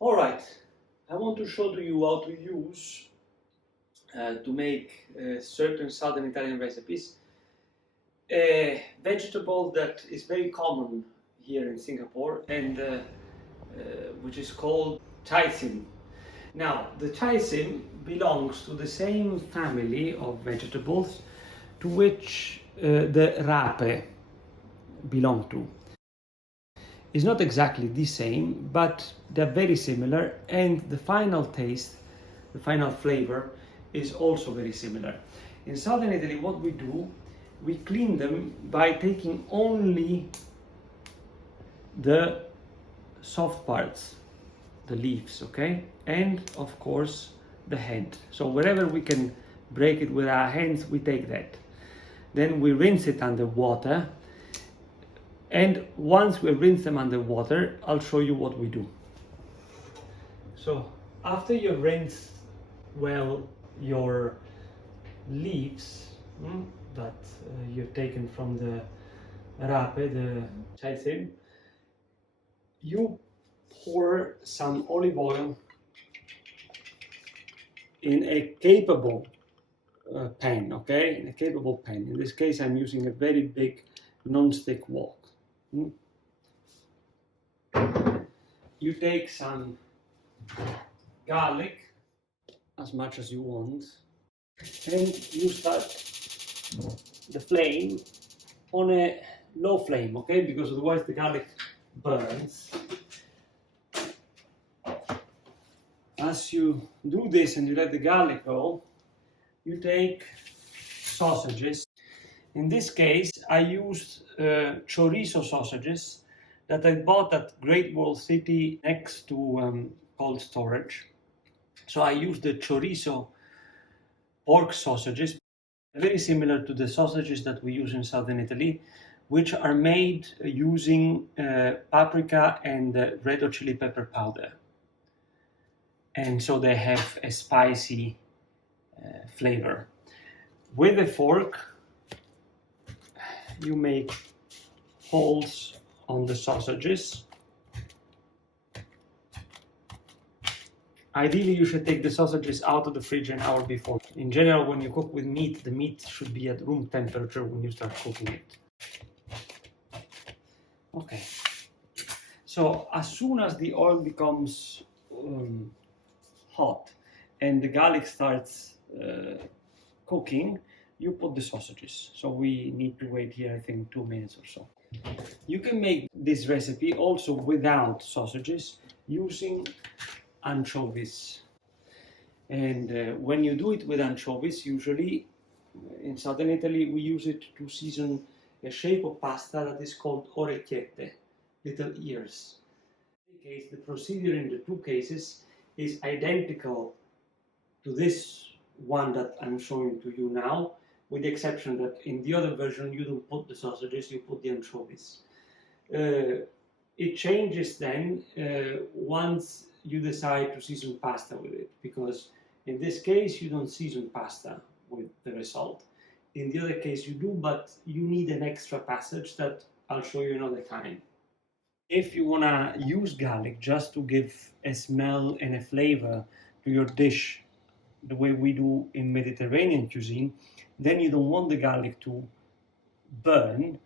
Alright, I want to show to you how to use to make certain southern Italian recipes a vegetable that is very common here in Singapore and which is called Chye. Now, the Chye belongs to the same family of vegetables to which the Rabe belong to. It's not exactly the same, but they're very similar, and the final taste, the final flavor, is also very similar. In southern Italy, what we do, we clean them by taking only the soft parts, the leaves, okay? And of course, the head. So wherever we can break it with our hands, we take that. Then we rinse it under water. And once we rinse them under water, I'll show you what we do. So after you rinse well your leaves that you've taken from the rape, the chye, you pour some olive oil in a capable pan, okay? In a capable pan. In this case, I'm using a very big non-stick wok. You take some garlic, as much as you want, and you start the flame on a low flame, okay? Because otherwise the garlic burns. As you do this and you let the garlic go, you take sausages. In this case, I used chorizo sausages that I bought at Great Wall City next to cold storage. So I used the chorizo pork sausages, very similar to the sausages that we use in southern Italy, which are made using paprika and red hot chili pepper powder. And so they have a spicy flavor. With a fork, you make holes on the sausages. Ideally, you should take the sausages out of the fridge an hour before. In general, when you cook with meat, the meat should be at room temperature when you start cooking it. Okay. So as soon as the oil becomes hot and the garlic starts cooking, you put the sausages. So we need to wait here, I think, 2 minutes or so. You can make this recipe also without sausages using anchovies. And when you do it with anchovies, usually in southern Italy, we use it to season a shape of pasta that is called orecchiette, little ears. In any case, the procedure in the two cases is identical to this one that I'm showing to you now, with the exception that in the other version you don't put the sausages, you put the anchovies. It changes then once you decide to season pasta with it, because in this case you don't season pasta with the result. In the other case you do, but you need an extra passage that I'll show you another time. If you want to use garlic just to give a smell and a flavor to your dish, the way we do in Mediterranean cuisine, then you don't want the garlic to burn,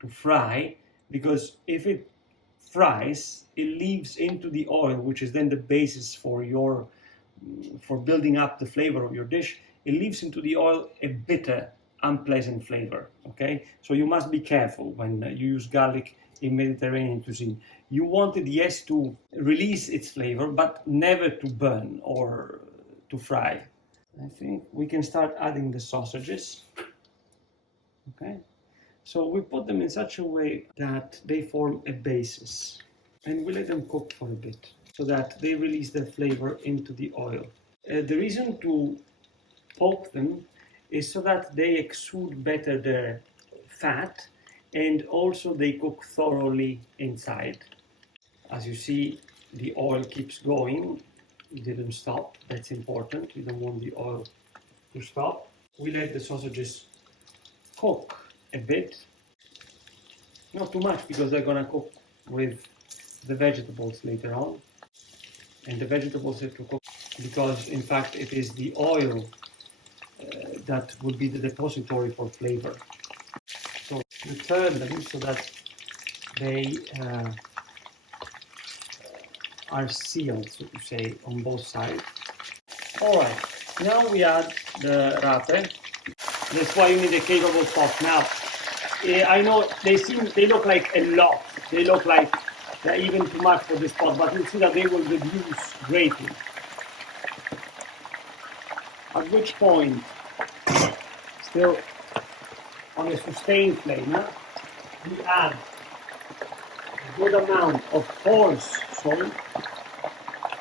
to fry, because if it fries, it leaves into the oil, which is then the basis for building up the flavor of your dish. It leaves into the oil a bitter, unpleasant flavor. Okay, so you must be careful when you use garlic in Mediterranean cuisine. You want it, yes, to release its flavor, but never to burn or to fry. I think we can start adding the sausages. Okay, so we put them in such a way that they form a basis, and we let them cook for a bit so that they release their flavor into the oil. The reason to poke them is so that they exude better their fat, and also they cook thoroughly inside. As you see, the oil keeps going. It didn't stop. That's important. We don't want the oil to stop. We let the sausages cook a bit. Not too much, because they're gonna cook with the vegetables later on. and the vegetables have to cook because in fact it is the oil that would be the depository for flavor. So you turn them so that they are sealed, so to say, on both sides. Alright, now we add the rape. That's why you need a capable pot. Now, I know they look like a lot. They look like they're even too much for this pot, but you'll see that they will reduce greatly. At which point, still on a sustained flame, we add a good amount of coarse salt.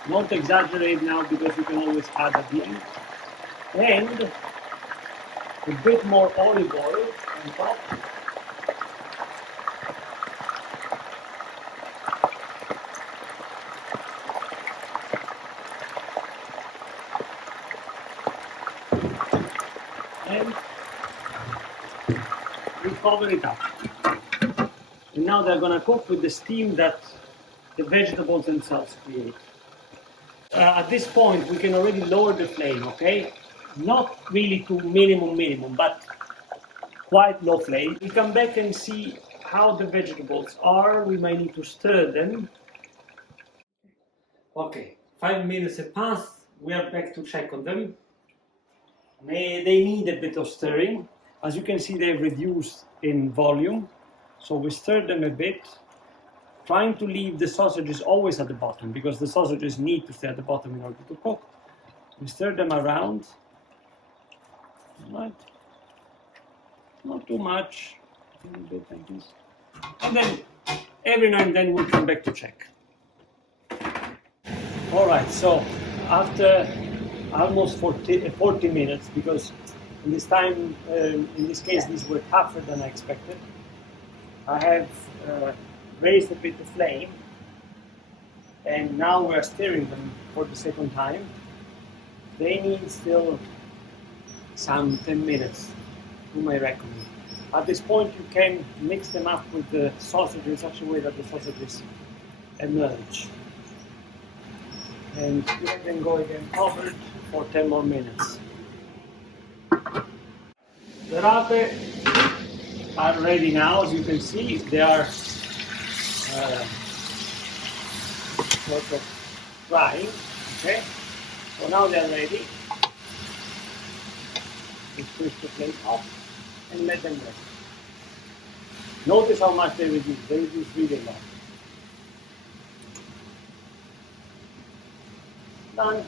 Don't exaggerate now because you can always add at the end. And a bit more olive oil on top. And we cover it up. And now they're going to cook with the steam that the vegetables themselves create. At this point, we can already lower the flame, okay? Not really to minimum, but quite low flame. We come back and see how the vegetables are. We might need to stir them. Okay, 5 minutes have passed. We are back to check on them. They need a bit of stirring. As you can see, they've reduced in volume. So we stir them a bit, trying to leave the sausages always at the bottom because the sausages need to stay at the bottom in order to cook. We stir them around. Right. Not too much. A bit like this. And then every now and then we'll come back to check. Alright, so after almost 40 minutes, because in this time, in this case, these were tougher than I expected, I have raised a bit the flame, and now we're stirring them for the second time. They need still some 10 minutes, to my recommend. At this point, you can mix them up with the sausage in such a way that the sausages emerge. And let them go again covered for 10 more minutes. The rape are ready now, as you can see. They are sort of drying. Okay, so now they are ready. We switch the flame off and let them rest. Notice how much they reduce. They reduce really a lot. Done.